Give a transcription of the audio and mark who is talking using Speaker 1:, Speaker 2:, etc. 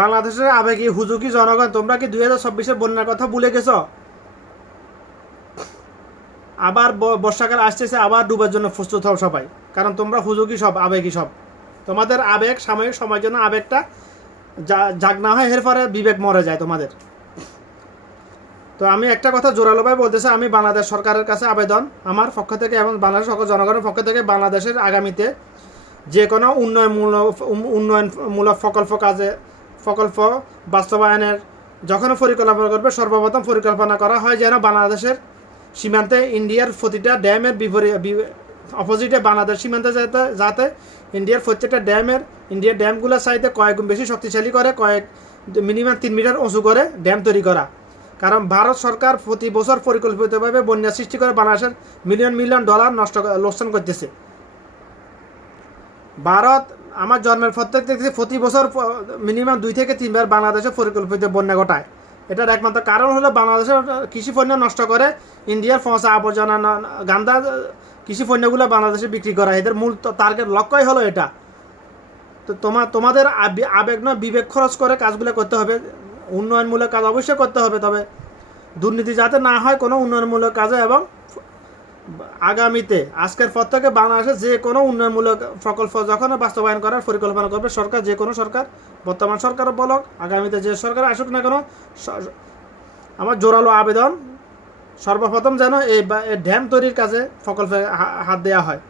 Speaker 1: বাংলাদেশের আবেগী হুজুকি জনগণ, তোমরা কি দুই হাজার চব্বিশের বন্যার কথা ভুলে গেছো? আবার বর্ষাকাল আসতেছে, আবার ডুবার জন্য প্রস্তুত হও সবাই। কারণ তোমরা হুজুকি সব, আবেগী সব। তোমাদের আবেগ, সাময়িক সময়ের জন্য আবেগটা জাগ না হয় এর পরে বিবেক মরে যায় তোমাদের। তো আমি একটা কথা জোরালোভাবে বলতেছি, আমি বাংলাদেশ সরকারের কাছে আবেদন আমার পক্ষ থেকে এবং বাংলাদেশ সকল জনগণের পক্ষ থেকে বাংলাদেশের আগামীতে যে কোনো উন্নয়নমূলক উন্নয়নমূলক প্রকল্প কাজে প্রকল্প বাস্তবায়নের যখন পরিকল্পনা করবে, সর্বপ্রথম পরিকল্পনা করা হয় যেন বাংলাদেশের সীমান্তে ইন্ডিয়ার প্রতিটা ড্যামের বিপরীত অপোজিটে বাংলাদেশ সীমান্তে যাতে যাতে ইন্ডিয়ার প্রত্যেকটা ড্যামের, ইন্ডিয়ার ড্যামগুলোর চাইতে কয়েক বেশি শক্তিশালী করে, কয়েক মিনিমাম তিন মিটার উঁচু করে ড্যাম তৈরি করা। কারণ ভারত সরকার প্রতি বছর পরিকল্পিতভাবে বন্যা সৃষ্টি করে বাংলাদেশের মিলিয়ন মিলিয়ন ডলার নষ্ট, লোকসান করতেছে। ভারত আমার জন্মের পর থেকে দেখছি প্রতি বছর মিনিমাম দুই থেকে তিনবার বাংলাদেশে পরিকল্পিত বন্যা ঘটায়। এটার একমাত্র কারণ হলো বাংলাদেশের কৃষি পণ্য নষ্ট করে ইন্ডিয়ার পচা আবর্জনা গান্দা কৃষি পণ্যগুলো বাংলাদেশে বিক্রি করা এদের মূল টার্গেট লক্ষ্যই হলো এটা। তো তোমার তোমাদের আবে- আবেগ নয়, বিবেক খরচ করে কাজগুলো করতে হবে। উন্নয়নমূলক কাজ অবশ্যই করতে হবে, তবে দুর্নীতি যাতে না হয় কোনো উন্নয়নমূলক কাজে এবং আগামীতে আজকের পর থেকে বাংলাদেশে যে কোনো উন্নয়নমূলক প্রকল্প যখন বাস্তবায়ন করার পরিকল্পনা করবে সরকার, যে কোনো সরকার, বর্তমান সরকারও বলক, আগামীতে যে সরকার আসুক না কেন আমার জোরালো আবেদন, সর্বপ্রথম যেন এই ড্যাম তৈরির কাজে প্রকল্পে হাত দেওয়া হয়।